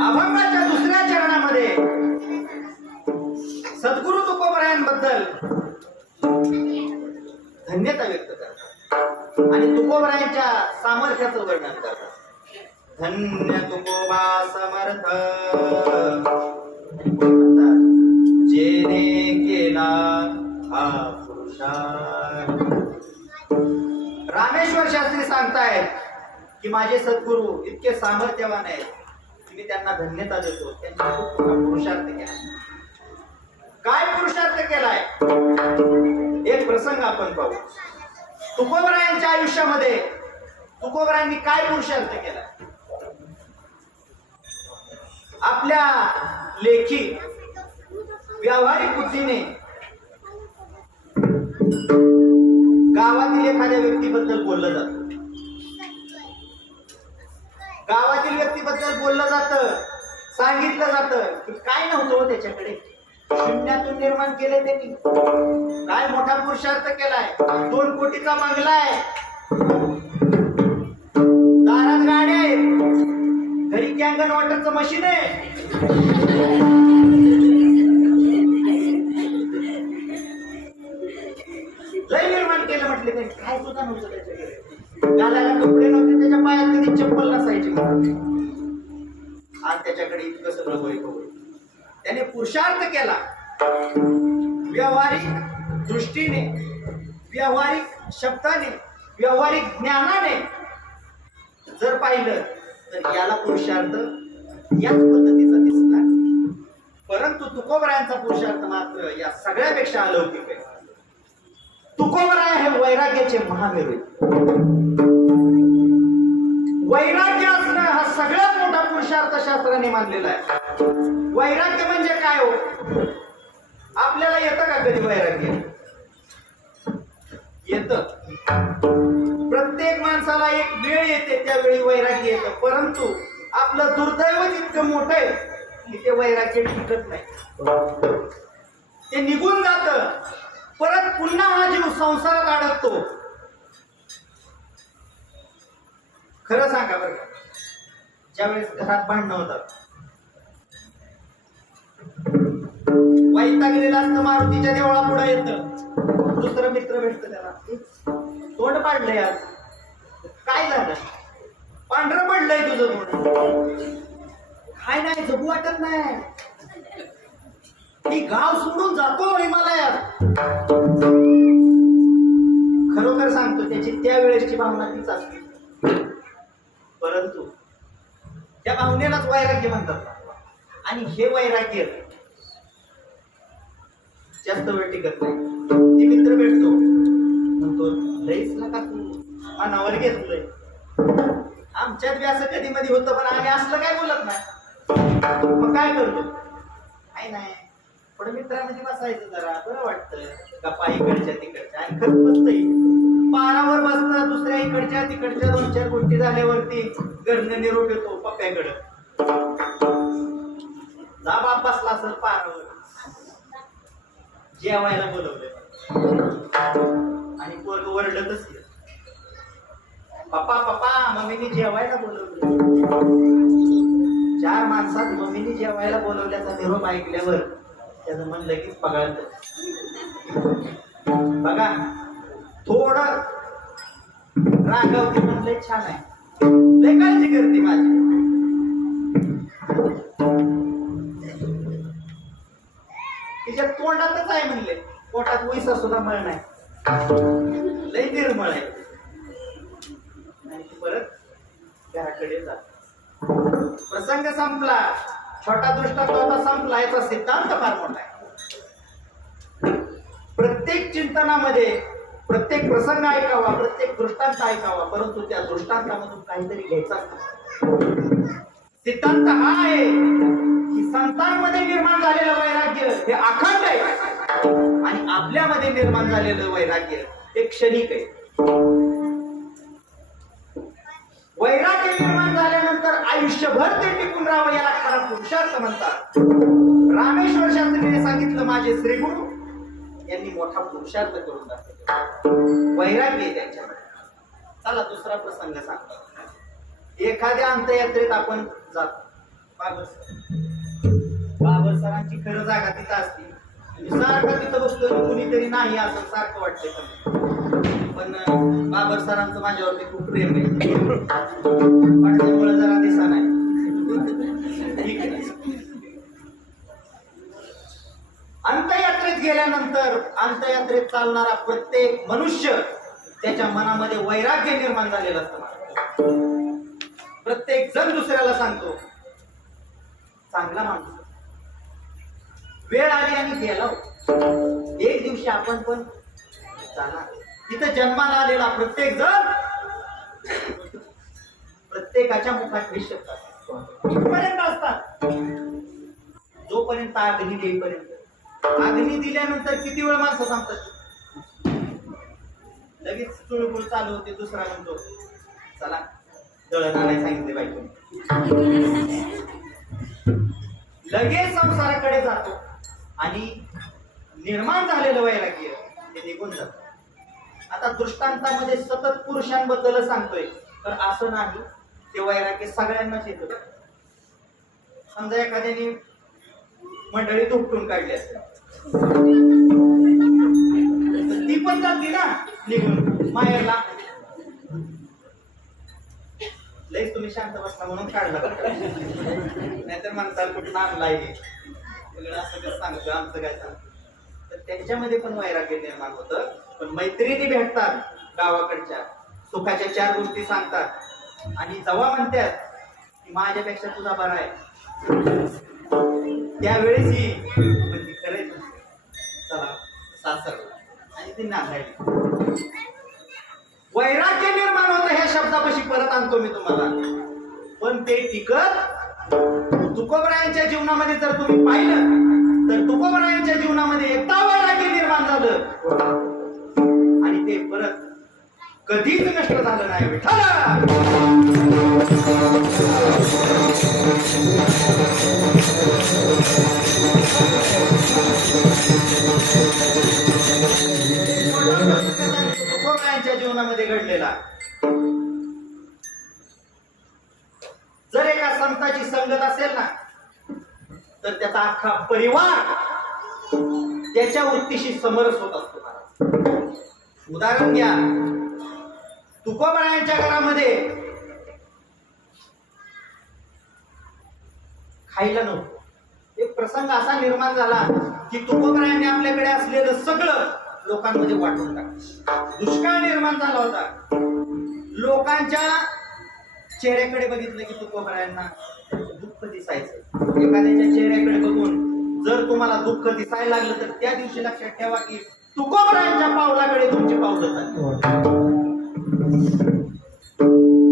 अभंगाच्या दुसऱ्या चरणामध्ये सद्गुरु तुकोबरायांबद्दल धन्यता व्यक्त करतात आणि तुकोबरायांच्या सामर्थ्याचं वर्णन करतात. धन्य तुकोबा समर्थ, जेने रामेश्वर शास्त्री सांगतायत की माझे सद्गुरू इतके सामर्थ्यवान आहेत की मी त्यांना धन्यता देतो. त्यांनी खूप मोठा पुरुषार्थ केला. काय पुरुषार्थ केलाय? एक प्रसंग आपण पाहू. तुकोबरायांच्या आयुष्यामध्ये तुकोबरायांनी काय पुरुषार्थ केलाय? आपल्या लेखी व्यावहारिक बुद्धीने गावातील एखाद्या व्यक्तीबद्दल बोललं जातं. गावातील व्यक्तीबद्दल बोललं जातं, सांगितलं जातं की काय नव्हतं त्याच्याकडे, शून्यातून निर्माण केलंय त्यांनी. काय मोठा पुरुषार्थ केलाय. 2 कोटीचा बंगला आहे, दारात गाड्या आहेत, घरी कॅंगन वॉटरचं मशीन आहे. लय निर्माण केलं म्हटले तरी काय सुद्धा नव्हतं त्याच्याकडे. घालायला कपडे नव्हते, त्याच्या पायात कधी चप्पल नसायची आणि त्याच्याकडे इतकं सगळं वैभव. त्याने पुरुषार्थ केला. व्यावहारिक दृष्टीने, व्यावहारिक शब्दाने, व्यावहारिक ज्ञानाने जर पाहिलं तर याला पुरुषार्थ याच पद्धतीचा दिसला. परंतु तुकोबरायांचा पुरुषार्थ मात्र या सगळ्यापेक्षा अलौकिक आहे. तुकोबराय हे वैराग्याचे महावीर आहेत. वैराग्य असणं हा सगळ्यात मोठा पुरुषार्थ शास्त्राने मानलेला आहे. वैराग्य म्हणजे काय हो? आपल्याला येतं का कधी वैराग्य? येतं. प्रत्येक माणसाला एक वेळ येते, त्यावेळी वैराग्य येतं. परंतु आपलं दुर्दैवच इतकं मोठं आहे की ते वैराग्य टिकत नाही, ते निघून जातं. परत पुन्हा हा जीव संसारात अडकतो. खरं सांगा बरं का, ज्यावेळेस घरात भांडणं होतात, वैतागलेला असतं, मारुतीच्या देवळा पुढे येतं, दुसरं मित्र भेटतं त्याला, तोंड पाडलंय आज, काय झालं? पांढरं पडलंय तुझं तोंड, काय नाही, जगू वाटत नाही, मी गाव सोडून जातो हिमालयात. खरोखर सांगतो, त्याची त्यावेळेसची भावना तीच असते. परंतु त्या भावनेलाच वैराग्य म्हणतात. आणि हे वैराग्य जास्त वेळ टिकत नाही. ती मित्र भेटतो, म्हणतो लईच नका तू मनावर घेतलंय. आमच्यात बी असं कधी मध्ये होतं, पण आम्ही असलं काय बोलत नाही. मग काय करतो? काय नाही, थोडं मित्रांमध्ये बसायचं, जरा बरं वाटतं, गप्पा इकडच्या तिकडच्या. आणि खरंच बसतंय, पारावर बसतं, दुसऱ्या इकडच्या तिकडच्या 2-4 गोष्टी झाल्यावरती घरनं निरोप येतो पप्प्याकडं, जा बाप बसला असेल पारावर, जेवायला बोलवलं. आणि पोरग वरडतच, पप्पा पप्पा मम्मीने जेवायला बोलवलं. 4 माणसात मम्मीने जेवायला बोलवल्याचा निरोप ऐकल्यावर त्याचं मन लगेच पगाळतं. बघा, थोडं रागावती म्हणलंय, छान आहे, लय काळजी करते माझी. तिच्या तोंडातच आहे म्हणले, पोटात वैसा सुद्धा मळ नाही, लय निर्मळ आहे. परत घराकडे जात. प्रसंग संपला, छोटा दृष्टांत संपला. याचा सिद्धांत फार मोठा आहे. प्रत्येक चिंतनामध्ये प्रत्येक प्रसंग ऐकावा, प्रत्येक दृष्टांत ऐकावा, परंतु त्या दृष्टांतामधून काहीतरी घ्यायचं असतं. सिद्धांत हा आहे की संतांमध्ये निर्माण झालेलं वैराग्य हे अखंड आहे आणि आपल्यामध्ये निर्माण झालेलं वैराग्य हे क्षणिक आहे. वैराग्य निर्माण झाल्यानंतर आयुष्यभर ते टिकून राहावं, याला खरा पुरुषार्थ म्हणतात. रामेश्वर शास्त्रीने सांगितलं, माझे श्रीगुरु यांनी मोठा पुरुषार्थ करून दाखवला, वैराग्य त्यांच्याकडे. चला दुसरा प्रसंग सांगतो. एखाद्या अंत्ययात्रेत आपण जातो, बाबर सरांची खरं जागा तिथं असते, सारखं तिथं बसतो, कुणीतरी नाही असं सारखं वाटतंय. पण बाबर सरांचं माझ्यावरती खूप प्रेम आहे, वाटल्यामुळे जरा दिसा नाही. अंत्ययात्रेत गेल्यानंतर अंत्ययात्रेत चालणारा प्रत्येक मनुष्य त्याच्या मनामध्ये वैराग्य निर्माण झालेलं असतं महाराज. प्रत्येक जण दुसऱ्याला सांगतो चांगला माणूस, वेळ आली आणि गेला, एक दिवशी आपण पण जाणार. तिथं जन्माला आलेला प्रत्येक जण प्रत्येकाच्या मुखात हे शब्द इथपर्यंत असतात. जोपर्यंत अग्नी देईपर्यंत, अग्नी दिल्यानंतर किती वेळ माणसं सांगतात, लगेच चुळबुळ चालू होते. दुसरा म्हणतो चला दळण आणायला सांगितले पाहिजे, लगेच संसाराकडे जातो आणि निर्माण झालेलं वैराग्य ते निघून जात. आता दृष्टांतामध्ये सतत पुरुषांबद्दल सांगतोय, तर असं नाही, ते वैराग्य सगळ्यांनाच येतं. समजा एखाद्याने मंडळी उपटून काढली असते, ती पण जाती ना निघून माहेरला. लईच तुम्ही शांत बसला म्हणून काढला, नाहीतर म्हणताल कुठं आणलाय असं काय सांगतो, आमचं काय सांगतो. तर त्यांच्यामध्ये पण वैराग्य निर्माण होतं. पण मैत्रिणी भेटतात गावाकडच्या, सुखाच्या 4 गोष्टी सांगतात आणि जेव्हा म्हणतात की माझ्यापेक्षा तुझा बरा आहे, त्यावेळेस ही म्हणजे खरंच चला सासर आणि ती नांदायला. वैराग्य निर्माण होतं ह्या शब्दापाशी परत आणतो मी तुम्हाला. पण ते टिकत तुकोबरायांच्या जीवनामध्ये जर तुम्ही पाहिलं तर तुकोबरायांच्या जीवनामध्ये एकदा वैराग्य निर्माण झालं आणि ते परत कधीच नष्ट झालं नाही. विठ्ठल तुकोबरायांच्या जीवनामध्ये घडलेला. जर एका संताची संगत असेल ना, तर त्याचा अख्खा परिवार त्याच्या वृत्तीशी समरस होत असतो. उदाहरण घ्या, तुकोबरायांच्या घरामध्ये खायला नव्हतं. एक प्रसंग असा निर्माण झाला की तुकोबरायांनी आपल्याकडे असलेलं सगळं लोकांमध्ये वाटून टाकलं. दुष्काळ निर्माण झाला होता. लोकांच्या चेहऱ्याकडे बघितलं की तुकोबरायांना दुःख दिसायचं. एखाद्याच्या चेहऱ्याकडे बघून जर तुम्हाला दुःख दिसायला लागलं तर त्या दिवशी लक्षात ठेवा की तुकोबरायांच्या पावलाकडे तुमची पावलं चालली.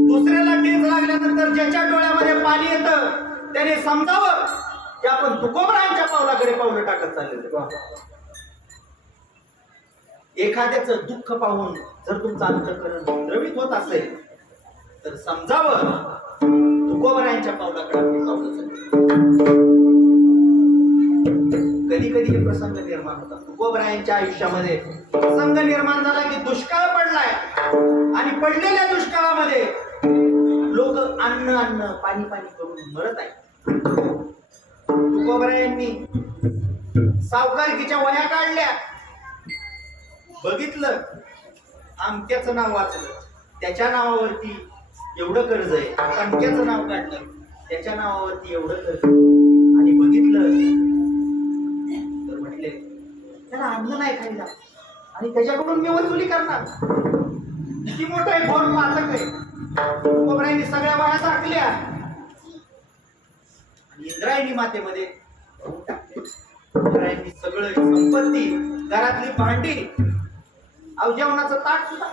दुसऱ्याला टेच लागल्यानंतर ज्याच्या डोळ्यामध्ये पाणी येतं त्याने समजावं की आपण तुकोबरायांच्या पावलाकडे पावलं टाकत चाललेलो. एखाद्याचं दुःख पाहून जर तुमचं अंतःकरण द्रवित होत असेल तर समजावं तुकोबरायांच्या पावलाकडे पावलं चाललेलं. कधी कधी हे प्रसंग निर्माण होतात. तुकोबरायांच्या आयुष्यामध्ये प्रसंग निर्माण झाला की दुष्काळ पडलाय आणि पडलेल्या दुष्काळामध्ये लोक अन्न पाणी करून मरत आहेत. तुकोबरायांनी सावकारकीच्या वह्या काढल्या, बघितलं आमक्याचं नाव वाचलं, त्याच्या नावावरती एवढं कर्ज आहे. अमक्याचं नाव काढलं, त्याच्या नावावरती एवढं कर्ज, आणि बघितलं तर म्हटले त्याला अन्न नाही खायला आणि त्याच्याकडून मी वसुली करणार. किती मोठं आहे, घोर पातक आहे. तुकोबरायांनी सगळ्या वह्या टाकल्या आणि इंद्रायणी मातेमध्ये टाकले. तुकोबरायांनी सगळं संपत्ती, घरातली भांडी, जेवणाचं ताट सुद्धा,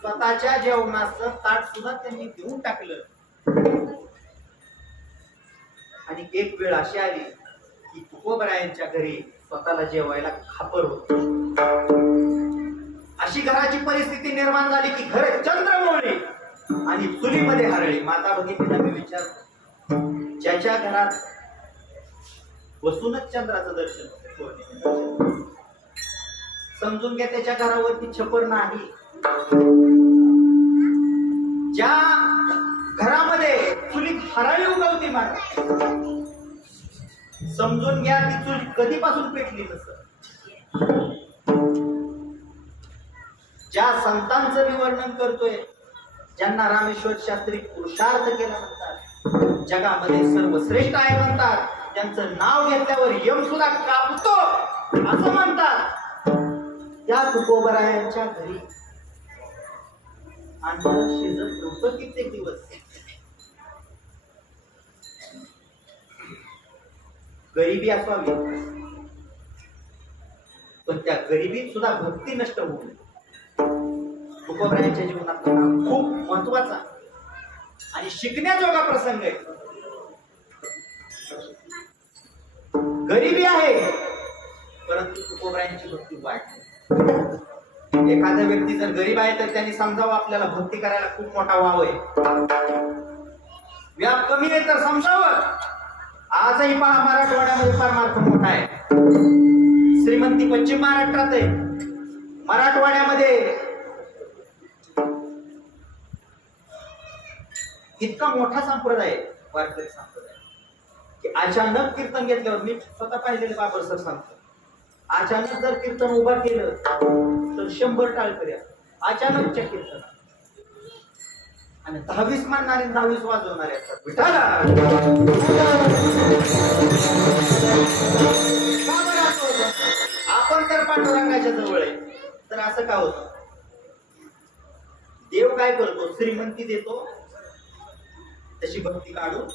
स्वतःच्या जेवणाचं ताट सुद्धा त्यांनी देऊन टाकलं. आणि एक वेळ अशी आली की तुकोबरायांच्या घरी स्वतःला जेवायला खापर होत. अशी घराची परिस्थिती निर्माण झाली की घर चंद्रमोळी आणि चुलीमध्ये हरळी. माता भगिनींना मी विचारतो, ज्याच्या घरात बसूनच चंद्राचं दर्शन होतं, समजून घ्या त्याच्या घरावरती छपर नाही. ज्या घरामध्ये चुलीत हराळी उगवती माता, समजून घ्या ती चूल कधीपासून पेटली नसेल. ज्या संतांचं मी वर्णन करतोय, ज्यांना रामेश्वर शास्त्री पुरुषार्थ केला म्हणतात, जगामध्ये सर्वश्रेष्ठ आहे म्हणतात, त्यांचं नाव घेतल्यावर यम सुद्धा कापतो असं म्हणतात, तुकोबरायांच्या घरी अन्न शिजत नव्हतं कित्येक दिवस. गरिबी असावी, पण त्या गरिबीत सुद्धा भक्ती नष्ट होऊ नये. तुकोबरायांच्या जीवनात खूप महत्वाचा आणि शिकण्याजोगा प्रसंग आहे. गरिबी आहे, परंतु तुकोबरायांची भक्ती वाढते. एखादा व्यक्ती जर गरीब आहे तर त्यांनी समजावं आपल्याला भक्ती करायला खूप मोठा वाव आहे. व्याप कमी आहे तर समजावं. आजही पहा मराठवाड्यामध्ये फार मार्ग मोठा आहे. श्रीमंती पश्चिम महाराष्ट्रात आहे. मराठवाड्यामध्ये इतका मोठा संप्रदाय वारकरी संप्रदाय की अचानक कीर्तन घेतल्यावर, मी स्वतः पाहिलेले बाबर सर सांगतो, अचानक जर कीर्तन उभा केलं तर 100 टाळकऱ्या अचानकच्या कीर्तन, आणि 10-20 म्हणणारे 10-20 वाजवणारे असतात. विठाला आपण तर पांडुरंगाच्या जवळ आहे, तर असं का होतं? देव काय करतो? श्रीमंती देतो, तशी भक्ती काढून.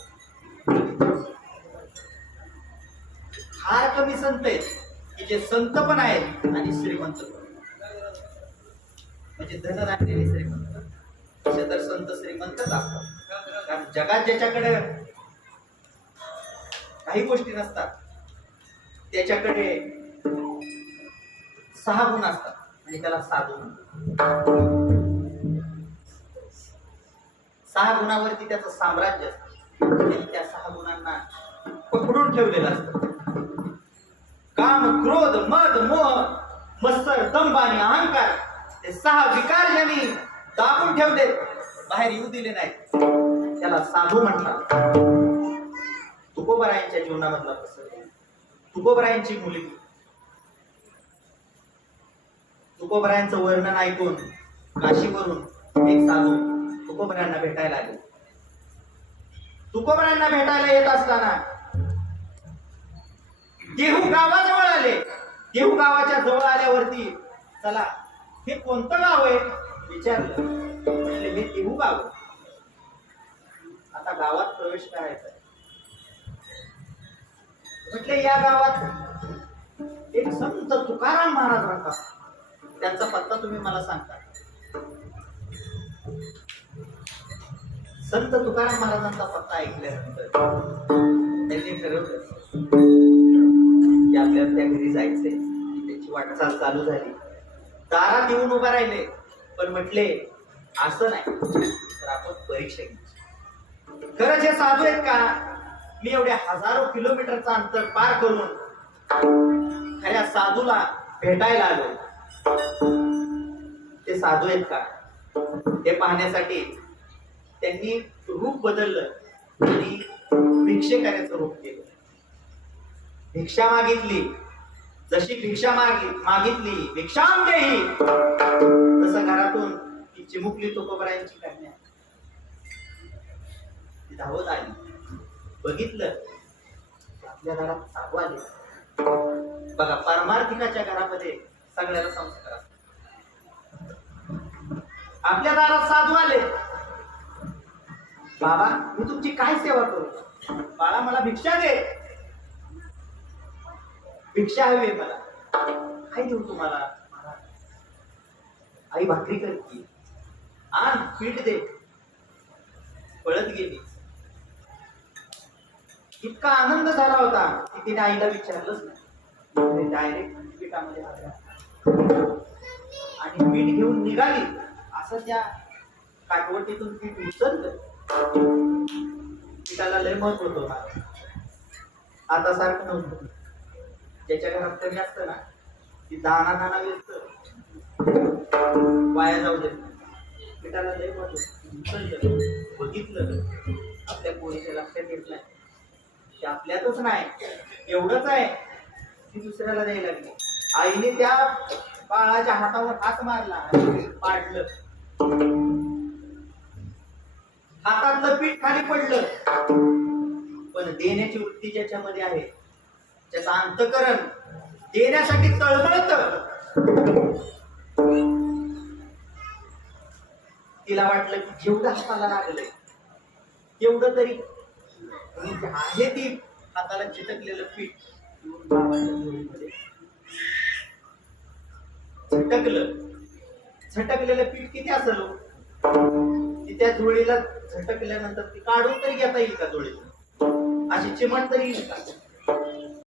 फार कमी संत आहेत की जे संत पण आहेत आणि श्रीमंत पण, म्हणजे धन राखलेले श्रीमंत. तसे तर संत श्रीमंतच असतात. कारण जगात ज्याच्याकडे काही गोष्टी नसतात त्याच्याकडे 6 गुण असतात आणि त्याला साधू म्हणतात. 6 गुणावरती त्याचं साम्राज्य असतं. त्यांनी त्या 6 गुणांना पकडून ठेवलेलं असतं. काम, क्रोध, मद, मोह, मत्सर, दंभ आणि अहंकार, हे 6 विकार ज्यांनी दाबून ठेवले, बाहेर येऊ दिले नाहीत, त्याला साधू म्हणतात. तुकोबरायांच्या जीवनामधला प्रसंग, तुकोबरायांची मुलगी. तुकोबरायांचं वर्णन ऐकून काशीवरून एक साधू तुकोबरायांना भेटायला आले. तुकोबरायांना भेटायला येत असताना देहू गावाजवळ आले. देहू गावाच्या जवळ आल्यावरती, चला हे कोणतं गाव आहे विचारलं. म्हणजे हे देहू गाव. आता गावात प्रवेश करायचा आहे. म्हटले या गावात एक संत तुकाराम महाराज राहतात, त्यांचा पत्ता तुम्ही मला सांगता. संत तुकाराम महाराजांचा पत्ता ऐकल्यानंतर त्यांनी ठरवलं की आपल्याला त्या घरी जायचंय. त्याची वाटचाल चालू झाली. दारात येऊन उभा राहिले, पण म्हटले असं नाही तर आपण परीक्षा घ्यायची. खरंच हे साधू आहेत का? मी एवढ्या हजारो किलोमीटरचं अंतर पार करून खऱ्या साधूला भेटायला आलो. ते साधू आहेत का हे पाहण्यासाठी त्यांनी रूप बदललं आणि भिक्षेकार्याचं रूप केलं. भिक्षा मागितली. जशी भिक्षा मागितली, भिक्षाम देही, तसं घरातून ती चिमुकली तुकोबरायांची कन्या ती धावत आली. बघितलं आपल्या घरात साधू आले. बघा, परमार्थिकाच्या घरामध्ये सगळ्याला संस्कार असतात. आपल्या दारात साधू आले. बाबा, मी तुमची काय सेवा करू? बाळा, मला भिक्षा दे. भिक्षा हवी मला. काय देऊ तुम्हाला? आई भाकरी करते, आण पीठ दे. पळत गेली. इतका आनंद झाला होता की तिने आईला विचारलंच नाही. डायरेक्ट पीठामध्ये आणि पीठ घेऊन निघाली. असं त्या काटवटीतून पीठ उचललं. पिठाला लय महत्व होतं. आता सारखं नव्हतं. ज्याच्या घरात कमी असतं ना, ती दाना व्यस्त वाया जाऊ दे. पिठाला लय महत्व. उचललं, बघितलं, आपल्या पोळीच्या लक्षात येत नाही की आपल्यातच नाही, एवढंच आहे ती दुसऱ्याला द्यायला लागली. आईने त्या बाळाच्या हातावर हात मारला, पाडलं. हातातलं पीठ खाली पडलं. पण देण्याची वृत्ती ज्याच्यामध्ये आहे, ज्याचं अंतःकरण देण्यासाठी तळमळतं, तिला वाटलं की जेवढं हाताला लागलंय तेवढं तरी आहे. ती हाताला चिटकलेलं पीठ घेऊन बाबाच्या जोडीमध्ये झटकलेलं पीठ किती असेल हो? की त्या जोडीला झटकल्यानंतर ती काढून तरी घेता येईल का जोडीला? अशी चिमट तरी येईल का?